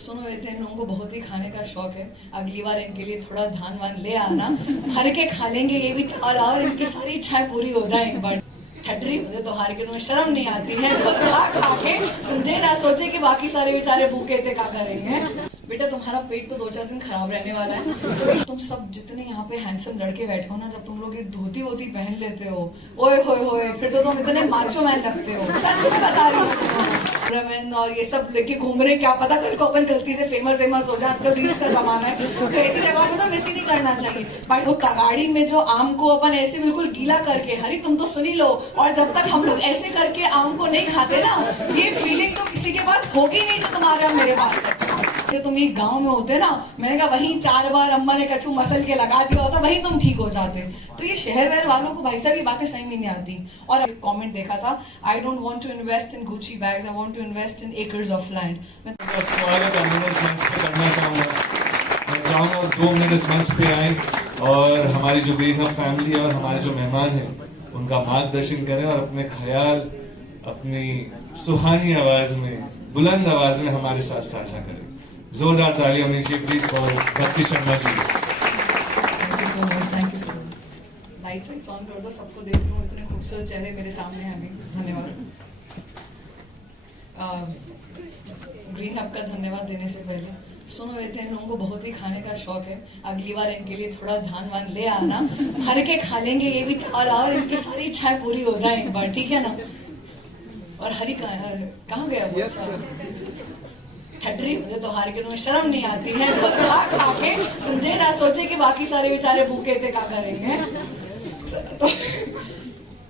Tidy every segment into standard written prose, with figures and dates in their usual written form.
सुनो ये थे इन लोगों को बहुत ही खाने का शौक है। अगली बार इनके लिए थोड़ा धान वान ले आना, भर के खा लेंगे ये भी चावल और इनकी सारी इच्छाएं पूरी हो जाए एक बार। ठटरी मुझे तो हार के तुम्हें शर्म नहीं आती है, खुद खा खा के तुम ये ना सोचे कि बाकी सारे बेचारे भूखे थे क्या करेंगे। बेटा तुम्हारा पेट तो 2-4 दिन खराब रहने वाला है, क्योंकि तुम सब जितने यहाँ पे हैंडसम लड़के बैठे हो ना, जब तुम लोग ये धोती वोती पहन लेते हो, ओए होए होए, फिर तो तुम इतने माचो मैन लगते हो। सच में बता रही हूँ। और ये सब लेके घूम रहे, क्या पता कल को अपन गलती से फेमस हो जाए, आजकल रील्स का जमाना है, तो ऐसी जगह पे तो मिस ही नहीं करना चाहिए। बट वो तगाड़ी में जो आम को अपन ऐसे बिल्कुल गीला करके, हरी तुम तो सुनी लो, और जब तक हम लोग ऐसे करके आम को नहीं खाते ना, ये फीलिंग तो किसी के पास होगी नहीं जो तुम्हारे और मेरे पास है। तुम ये गांव में होते ना, मैंने कहा वहीं 4 बार अम्मा ने कछू मसल के लगा दिया होता, वहीं तुम ठीक हो जाते। तो ये शहर वहर वालों को भाई साहब ये बातें सही में नहीं आती। और एक कमेंट देखा था, I don't want to invest in Gucci bags, I want to invest in acres of land. स्वागत है मंच पे करना चाहूँगा। मैं चाहूँगा 2 मिनट इस मंच पे आए और हमारी जो ग्रीन हब फैमिली और हमारे जो मेहमान हैं उनका मार्गदर्शन करें और अपने ख्याल अपनी सुहानी आवाज में, बुलंद आवाज में हमारे साथ साझा करें। जोरदार तालियां होनी चाहिए please for Bhakti Sharma ji. Thank you so much, thank you so much. Lights on कर दो, सबको देख लूँ, इतने खूबसूरत चेहरे मेरे सामने हैं अभी। धन्यवाद। ग्रीन हब का धन्यवाद देने से पहले, सुनो ये थे इन लोगों को बहुत ही खाने का शौक है। अगली बार इनके लिए थोड़ा धान वान ले आना, भर के खा लेंगे ये भी चावल और इनकी सारी इच्छाएं पूरी हो जाए एक बार, ठीक है ना। और हरी कहाँ गया वो? अच्छा ठटरी मुझे तो हार के तुम्हें शर्म नहीं आती है, खुद खा खा के तुम ये ना सोचे कि बाकी सारे बेचारे भूखे थे क्या करेंगे। तो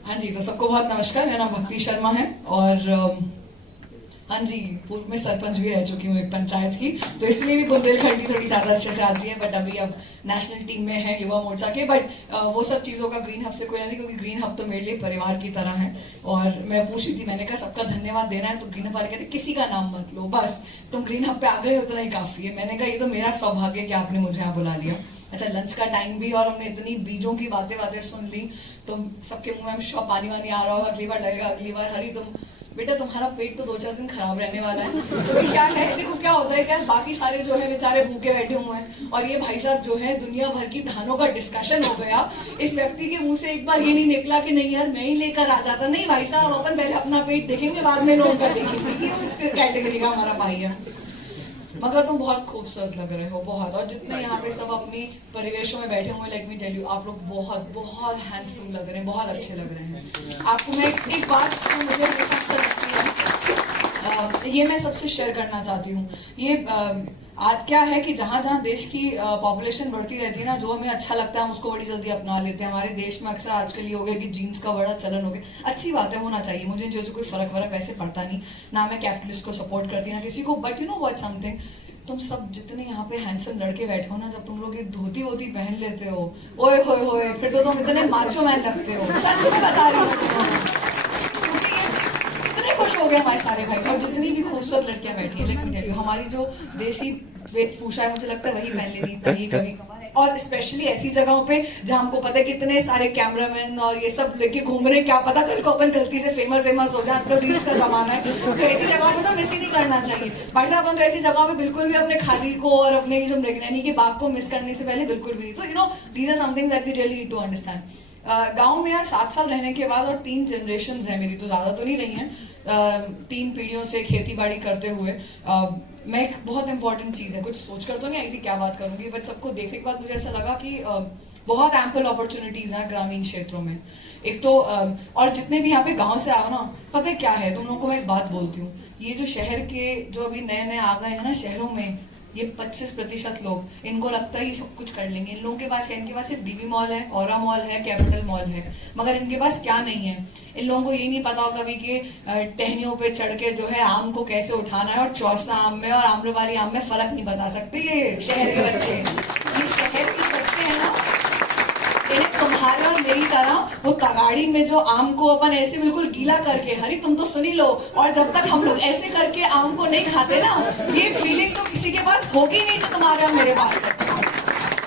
हाँ जी, तो सबको बहुत नमस्कार। मेरा नाम भक्ति शर्मा है और हाँ जी, पूर्व में सरपंच भी रह चुकी हूँ एक पंचायत की, तो इसलिए भी बुंदेलखंडी थोड़ी ज़्यादा अच्छे से आती है। बट अभी अब नेशनल टीम में है युवा मोर्चा के, बट वो सब चीज़ों का ग्रीन हब से कोई नहीं, क्योंकि ग्रीन हब तो मेरे लिए परिवार की तरह है। और मैं पूछ रही थी, मैंने कहा सबका धन्यवाद देना है तो ग्रीन हब वाले कहते किसी का नाम मत लो, बस तुम ग्रीन हब पे आ गए उतना ही काफ़ी है। मैंने कहा ये तो मेरा सौभाग्य कि आपने मुझे यहाँ बुला लिया। अच्छा, लंच का टाइम भी और हमने इतनी बीजों की बातें सुन ली, तो सबके मुंह में श्योर पानी वानी आ रहा होगा। अगली बार लगेगा, अगली बार हरी तुम बेटा तुम्हारा पेट तो 2-4 दिन खराब रहने वाला है, क्योंकि क्या है, देखो क्या होता है, क्या बाकी सारे जो है बेचारे भूखे बैठे हुए हैं, और ये भाई साहब जो है दुनिया भर की धानों का डिस्कशन हो गया। इस व्यक्ति के मुंह से एक बार ये नहीं निकला कि नहीं यार मैं ही लेकर आ जाता। नहीं भाई साहब, अपन पहले अपना पेट देखेंगे, बाद में लोगों का देखेंगे। ये उस कैटेगरी का हमारा भाई है। मगर तुम बहुत खूबसूरत लग रहे हो, बहुत। और जितने यहाँ पे सब अपनी परिवेशों में बैठे हुए, लेट मी टेल यू, आप लोग बहुत बहुत हैंडसम लग रहे हैं, बहुत अच्छे लग रहे हैं। आपको मैं एक बात तो मुझे हमेशा अक्सर लगती है, ये मैं सबसे शेयर करना चाहती हूँ। ये आज क्या है कि जहाँ जहाँ देश की पॉपुलेशन बढ़ती रहती है ना, जो हमें अच्छा लगता है हम उसको बड़ी जल्दी अपना लेते हैं। हमारे देश में अक्सर आजकल ये हो गया कि जीन्स का बड़ा चलन हो गया। अच्छी बात है, होना चाहिए, मुझे जो कोई फर्क वरक वैसे पड़ता नहीं, ना मैं कैपिटलिस्ट को सपोर्ट करती ना किसी को। But you know what something, तुम सब जितने यहाँ पे हैंडसम लड़के बैठे हो ना, जब तुम लोग ये धोती वोती पहन लेते हो, ओए होए होए, फिर तो तुम इतने माचो मैन लगते हो। सच में बता रही हूँ, खुश हो गए हमारे सारे भाई। और जितनी भी खूबसूरत लड़कियां बैठी है, लेकिन टेल यू, हमारी जो देसी वेशभूषा है, मुझे लगता है वही पहन लेनी चाहिए कभी कभार। और स्पेशली ऐसी जगहों पे जहाँ हमको पता है कितने सारे कैमरामैन और ये सब लेके घूम रहे, क्या पता कल को अपन गलती से फेमस हो जाए, आजकल रील्स का जमाना है, तो ऐसी जगहों पे तो मिस ही नहीं करना चाहिए। भाई साहब, अपन तो ऐसी जगहों पे बिल्कुल भी अपने खादी को और अपने जो मृगनैनी के बाग को मिस करने से पहले बिल्कुल भी नहीं। तो you know these are somethings that we really need to understand. गाँव में यार 7 साल रहने के बाद, और 3 जनरेशन है मेरी, तो ज्यादा तो नहीं रही है, 3 पीढ़ियों से खेती बाड़ी करते हुए, मैं एक बहुत इंपॉर्टेंट चीज़ है, कुछ सोच कर तो नहीं आई थी क्या बात करूंगी, बट सबको देखने के बाद मुझे ऐसा लगा कि बहुत एम्पल अपॉर्चुनिटीज हैं ग्रामीण क्षेत्रों में। एक तो और जितने भी यहाँ पे गांव से आओ ना, पता है क्या है, तुम लोगों को मैं एक बात बोलती हूँ, ये जो शहर के जो अभी नए नए आ गए हैं ना शहरों में, ये 25% लोग, इनको लगता है ये सब कुछ कर लेंगे। इन लोगों के पास क्या, इनके पास सिर्फ डीवी मॉल है, औरा मॉल है, कैपिटल मॉल है, मगर इनके पास क्या नहीं है। इन लोगों को ये नहीं पता होगा कभी कि टहनियों पे चढ़ के जो है आम को कैसे उठाना है, और चौसा आम में और आम्रपाली आम में फर्क नहीं बता सकते ये शहर के बच्चे। ये शहर के बच्चे हैं ना, इन्हें तुम्हारे और मेरी तरह वो तगाड़ी में जो आम को अपन ऐसे बिल्कुल गीला करके, हरी तुम तो सुनी लो, और जब तक हम लोग ऐसे करके आम को नहीं खाते ना, ये फीलिंग तो किसी के पास होगी नहीं जो तुम्हारे और मेरे पास है।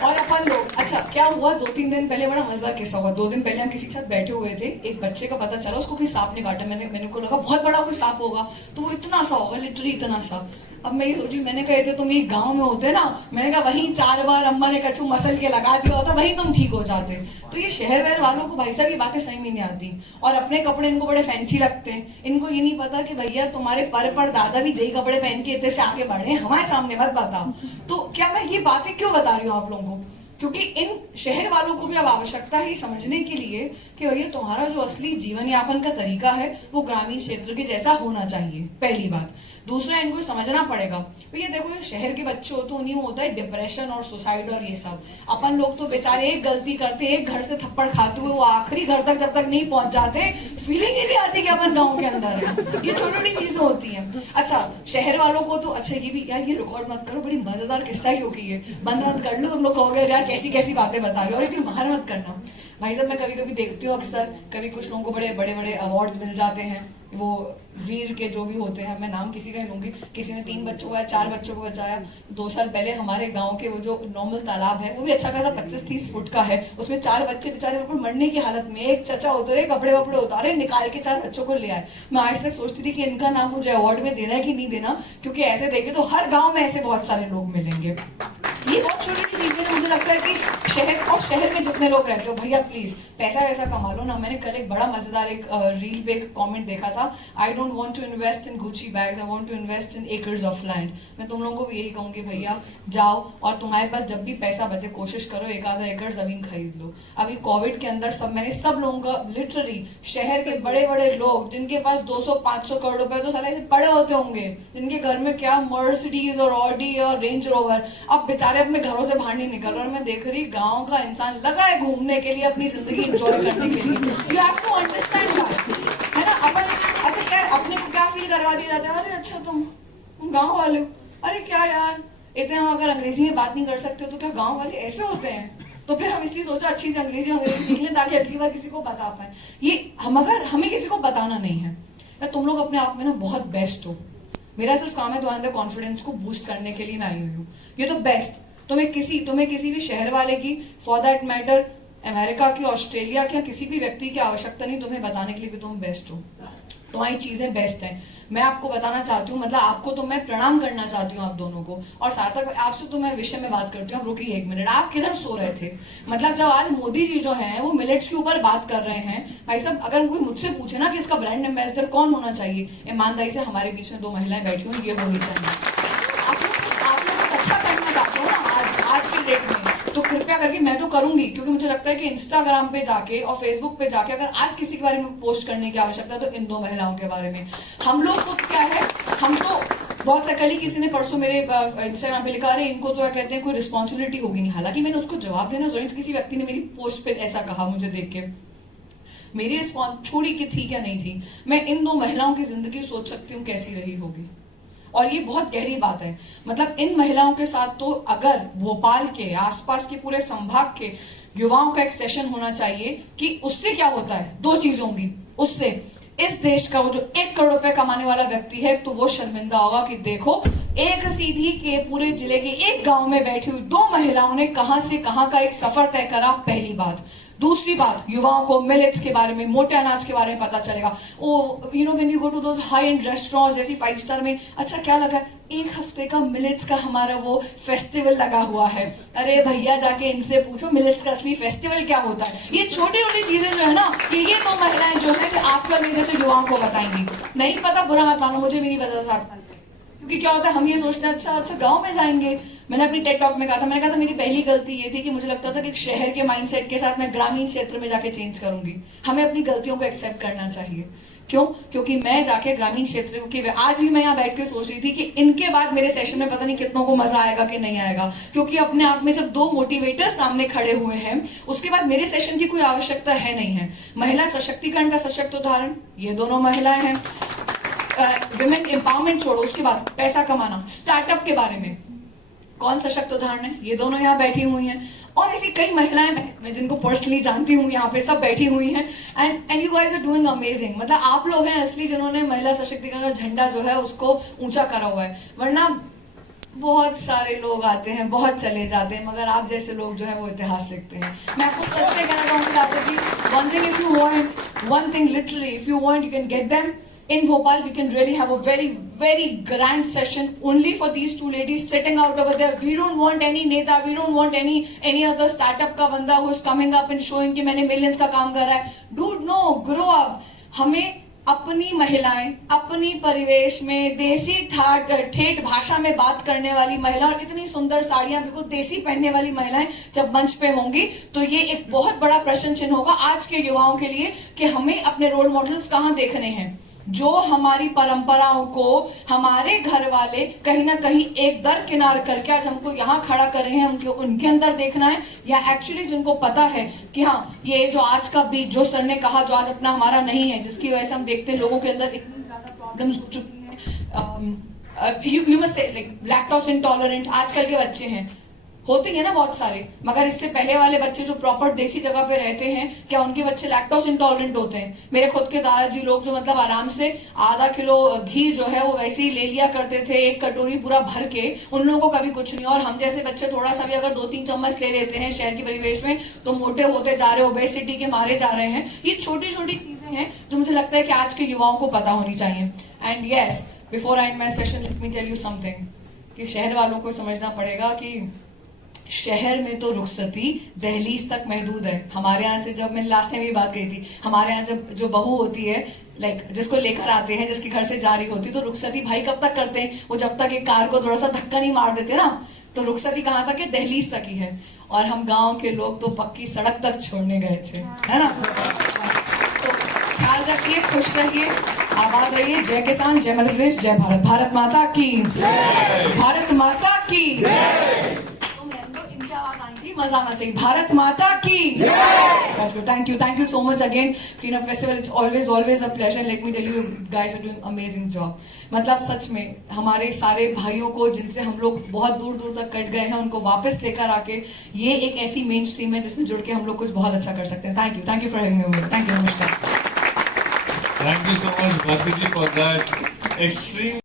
और अपन लोग, अच्छा क्या हुआ, 2-3 दिन पहले बड़ा मजेदार किस्सा हुआ। 2 दिन पहले हम किसी के साथ बैठे हुए थे, एक बच्चे का पता चला उसको कोई सांप ने काटा। मैंने को लगा बहुत बड़ा कोई सांप होगा, तो वो इतना सा होगा, लिटरली इतना सा। अब मैं ये सोची, मैंने कहे थे तुम ये गांव में होते ना, मैंने कहा वहीं 4 बार अम्मा ने कछू मसल के लगा दिया होता, वहीं तुम ठीक हो जाते। तो ये शहर वहर वालों को भाई साहब ये बातें सही में नहीं आती, और अपने कपड़े इनको बड़े फैंसी लगते हैं। इनको ये नहीं पता कि भैया तुम्हारे पर दादा भी यही कपड़े पहन के इतने से आगे बढ़े, हमारे सामने मत बताओ। तो क्या मैं ये बातें क्यों बता रही हूँ आप लोगों को? क्योंकि इन शहर वालों को भी अब आवश्यकता है समझने के लिए कि भैया तुम्हारा जो असली जीवन यापन का तरीका है वो ग्रामीण क्षेत्र के जैसा होना चाहिए, पहली बात। दूसरा, इनको समझना पड़ेगा भैया देखो, ये शहर के बच्चे होते उन्हीं में होता है डिप्रेशन और सुसाइड और ये सब। अपन लोग तो बेचारे एक गलती करते, एक घर से थप्पड़ खाते हुए वो आखिरी घर तक जब तक नहीं पहुंच जाते, फीलिंग ही नहीं आती कि अपन गाँव के अंदर है। ये छोटी छोटी चीजें होती हैं। अच्छा, शहर वालों को तो अच्छा ये भी, यार ये रिकॉर्ड मत करो, बड़ी मजेदार किस्सा क्यों की है, बंद कर लो, तुम लोग कहोगे यार कैसी कैसी बातें बता रहे हो, और ये भी बाहर मत करना। भाई साहब मैं कभी कभी देखती हूँ, अक्सर कभी कुछ लोगों को बड़े बड़े बड़े अवार्ड मिल जाते हैं, वो वीर के जो भी होते हैं, मैं नाम किसी का ही लूंगी, किसी ने 3 बच्चों को या 4 बच्चों को बचाया। 2 साल पहले हमारे गांव के वो जो नॉर्मल तालाब है, वो भी अच्छा खासा 25-30 फुट का है, उसमें 4 बच्चे बेचारे ऊपर मरने की हालत में, एक चचा उतरे, कपड़े वपड़े उतारे, निकाल के 4 बच्चों को ले आए। मैं आज तक सोचती थी कि इनका नाम मुझे अवार्ड में देना है कि नहीं देना, क्योंकि ऐसे देखे तो हर गाँव में ऐसे बहुत सारे लोग मिलेंगे। ये बहुत छोटी छोटी चीजें, मुझे लगता है कि शहर में जितने लोग रहते हो भैया प्लीज पैसा वैसा कमा लो ना। मैंने कल एक बड़ा मजेदार एक रील पे एक कमेंट देखा था, I don't want to invest in Gucci bags, I want to invest in acres of land. मैं तुम लोगों को भी यही कहूंगी भैया जाओ और तुम्हारे पास जब भी पैसा बचे कोशिश करो 1-आधा एकड़ जमीन खरीद लो। अभी कोविड के अंदर मैंने सब लोगों का लिटरली, शहर के बड़े बड़े लोग जिनके पास 200-500 करोड़ रुपए तो साले ऐसे पड़े होते होंगे, जिनके घर में क्या मर्सिडीज और ऑडी और रेंज रोवर, अब बेचारे अपने घरों से बाहर नहीं निकल रहे। और मैं देख रही गांव का इंसान लगा है घूमने के लिए, अपनी जिंदगी एंजॉय करने के लिए। You have to understand that, है ना। अपन अच्छा यार अपने को क्या फील करवा दिया जाता है, अरे अच्छा तुम गांव वाले हो, अरे क्या यार इतने हम अगर अंग्रेजी में बात नहीं कर सकते तो क्या गांव वाले ऐसे होते हैं? तो फिर हम इसलिए सोचा अच्छी से अंग्रेजी सीख लें ताकि अगली बार किसी को बता पाए। ये हमें किसी को बताना नहीं है, या तुम लोग अपने आप में ना बहुत बेस्ट हो। मेरा सिर्फ काम है तुम्हारे अंदर कॉन्फिडेंस को बूस्ट करने के लिए मैं आई हुई हूँ। ये तो बेस्ट, तुम्हें किसी भी शहर वाले की, फॉर दैट मैटर अमेरिका की, ऑस्ट्रेलिया की, किसी भी व्यक्ति की आवश्यकता नहीं तुम्हें बताने के लिए कि तुम बेस्ट हो। तुम्हारी चीजें बेस्ट हैं। मैं आपको बताना चाहती हूँ, मतलब आपको तो मैं प्रणाम करना चाहती हूँ आप दोनों को। और सार्थक आपसे तो मैं विषय में बात करती हूँ, रुकिए 1 मिनट, आप किधर सो रहे थे? मतलब जब आज मोदी जी जो हैं वो मिलेट्स के ऊपर बात कर रहे हैं, भाई साहब अगर कोई मुझसे पूछे ना कि इसका ब्रांड एम्बेसडर कौन होना चाहिए, ईमानदारी से हमारे बीच में 2 महिलाएं बैठी हुई, ये होनी चाहिए। आप लोग कुछ अच्छा करना चाहते हो ना आज के डेट में, तो कृपया करके, मैं तो करूंगी क्योंकि मुझे लगता है कि इंस्टाग्राम पे जाके और फेसबुक पे जाके अगर आज किसी के बारे में पोस्ट करने की आवश्यकता है तो इन 2 महिलाओं के बारे में। हम लोग को क्या है, हम तो बहुत सा, कल ही किसी ने परसों मेरे इंस्टाग्राम पे लिखा, अरे इनको तो क्या कहते हैं कोई रिस्पॉन्सिबिलिटी होगी नहीं। हालांकि मैंने उसको जवाब देना जरूर, किसी व्यक्ति ने मेरी पोस्ट पे ऐसा कहा, मुझे देख के मेरी रिस्पॉन्स छोड़ी कि थी क्या नहीं थी। मैं इन 2 महिलाओं की जिंदगी सोच सकती हूँ कैसी रही होगी, और ये बहुत गहरी बात है। मतलब इन महिलाओं के साथ तो अगर भोपाल के आसपास के पूरे संभाग के युवाओं का एक सेशन होना चाहिए कि उससे क्या होता है, 2 चीजें होंगी। उससे इस देश का वो जो 1 करोड़ रुपए कमाने वाला व्यक्ति है तो वो शर्मिंदा होगा कि देखो एक सीधी के पूरे जिले के एक गांव में बैठी हुई 2 महिलाओं ने कहां से कहां का एक सफर तय करा, पहली बात। दूसरी बात, युवाओं को मिलेट्स के बारे में, मोटे अनाज के बारे में पता चलेगा। Oh you know when you go to those high end restaurants जैसी 5 स्टार में, अच्छा क्या लगा, 1 हफ्ते का मिलेट्स का हमारा वो फेस्टिवल लगा हुआ है। अरे भैया जाके इनसे पूछो मिलेट्स का असली फेस्टिवल क्या होता है। ये छोटी छोटी चीजें जो है ना, ये 2 महिलाएं जो है आपको और मेरे जैसे युवाओं को बताएंगी। नहीं पता बुरा मत मानो, मुझे भी नहीं पता 60 साल पे, क्योंकि क्या होता है हम ये सोचते हैं अच्छा गांव में जाएंगे। मैंने अपनी टेड टॉक में कहा था, मेरी पहली गलती ये थी कि मुझे लगता था कि शहर के माइंडसेट के साथ मैं ग्रामीण क्षेत्र में जाके चेंज करूंगी। हमें अपनी गलतियों को एक्सेप्ट करना चाहिए। क्यों? क्योंकि मैं जाके ग्रामीण क्षेत्र के, आज भी मैं यहाँ बैठ के सोच रही थी कि इनके बाद मेरे सेशन में पता नहीं कितनों को मजा आएगा कि नहीं आएगा, क्योंकि अपने आप में जब 2 मोटिवेटर्स सामने खड़े हुए हैं उसके बाद मेरे सेशन की कोई आवश्यकता है नहीं है। महिला सशक्तिकरण का सशक्त उदाहरण ये दोनों महिलाएं हैं। विमेन एम्पावरमेंट छोड़ो, उसके बाद पैसा कमाना, स्टार्टअप के बारे में कौन सशक्त उदाहरण है, ये दोनों यहाँ बैठी हुई हैं। और ऐसी कई महिलाएं मैं जिनको पर्सनली जानती हूँ यहाँ पे सब बैठी हुई हैं। And you guys are doing amazing. मतलब आप लोग हैं असली जिन्होंने महिला सशक्तिकरण का झंडा जो है उसको ऊंचा करा हुआ है। वरना बहुत सारे लोग आते हैं, बहुत चले जाते हैं, मगर आप जैसे लोग जो है वो इतिहास लिखते हैं। मैं आपको सच में कहना चाहूंगी Sarthak ji, one thing if you want, one thing literally if you want, you can get them. In Bhopal, we can really have a very, very grand session only for these two ladies sitting out over there. We don't want any neta, we don't want any other startup का बंदा who is coming up and showing कि मैंने millions का काम कर रहा है. Dude, no, grow up. हमें अपनी महिलाएं अपनी परिवेश में देसी ठेठ भाषा में बात करने वाली महिला और इतनी सुंदर साड़ियां बिल्कुल देसी पहनने वाली महिलाएं जब मंच पे होंगी तो ये एक बहुत बड़ा प्रश्न चिन्ह होगा आज के युवाओं के लिए कि हमें अपने रोल मॉडल्स कहां देखने हैं, जो हमारी परंपराओं को हमारे घर वाले कहीं ना कहीं एक दरकिनार करके आज हमको यहाँ खड़ा कर रहे हैं, उनके उनके अंदर देखना है, या एक्चुअली जिनको पता है कि हाँ ये जो आज का बीच जो सर ने कहा जो आज अपना हमारा नहीं है, जिसकी वजह से हम देखते हैं लोगों के अंदर इतनी ज्यादा प्रॉब्लम्स हो चुकी हैं. You must say like lactose intolerant आजकल के बच्चे हैं, होते हैं ना बहुत सारे, मगर इससे पहले वाले बच्चे जो प्रॉपर देसी जगह पे रहते हैं क्या उनके बच्चे लैक्टोज इंटॉलरेंट होते हैं? मेरे खुद के दादाजी लोग जो मतलब आराम से आधा किलो घी जो है वो वैसे ही ले लिया करते थे, एक कटोरी पूरा भर के, उन लोगों को कभी कुछ नहीं. और हम जैसे बच्चे थोड़ा सा भी अगर 2-3 चम्मच ले लेते हैं शहर के परिवेश में तो मोटे होते जा रहे, ओबेसिटी के मारे जा रहे हैं. ये छोटी छोटी चीजें हैं जो मुझे लगता है कि आज के युवाओं को पता होनी चाहिए. And yes, before I end my session let me tell you something कि शहर वालों को समझना पड़ेगा कि शहर में तो रुखसती दहलीज तक महदूद है. हमारे यहाँ से जब मैंने लास्ट टाइम ये बात कही थी, हमारे यहाँ जब जो बहू होती है लाइक जिसको लेकर आते हैं, जिसके घर से जा रही होती है, तो रुखसती भाई कब तक करते हैं? वो जब तक एक कार को थोड़ा सा धक्का नहीं मार देते ना, तो रुखसती कहाँ तक है? दहलीज तक ही है. और हम गाँव के लोग तो पक्की सड़क तक छोड़ने गए थे, है ना. तो ख्याल रखिए, खुश रहिए, आबाद रहिए. जय किसान, जय मध्य प्रदेश, जय भारत. भारत माता की, भारत माता की. मजा आना चाहिए. भारत माता की. Thank you so much again. Clean Up Festival, it's always a pleasure. Let me tell you, you guys are doing amazing job. मतलब सच में हमारे सारे भाइयों को जिनसे हम लोग बहुत दूर दूर तक कट गए हैं, उनको वापस लेकर आके ये एक ऐसी मेन स्ट्रीम है जिसमें जुड़ के हम लोग कुछ बहुत अच्छा कर सकते हैं. Thank you for having me. Thank you, नमस्कार. Thank you so much, Bharti ji, for that extreme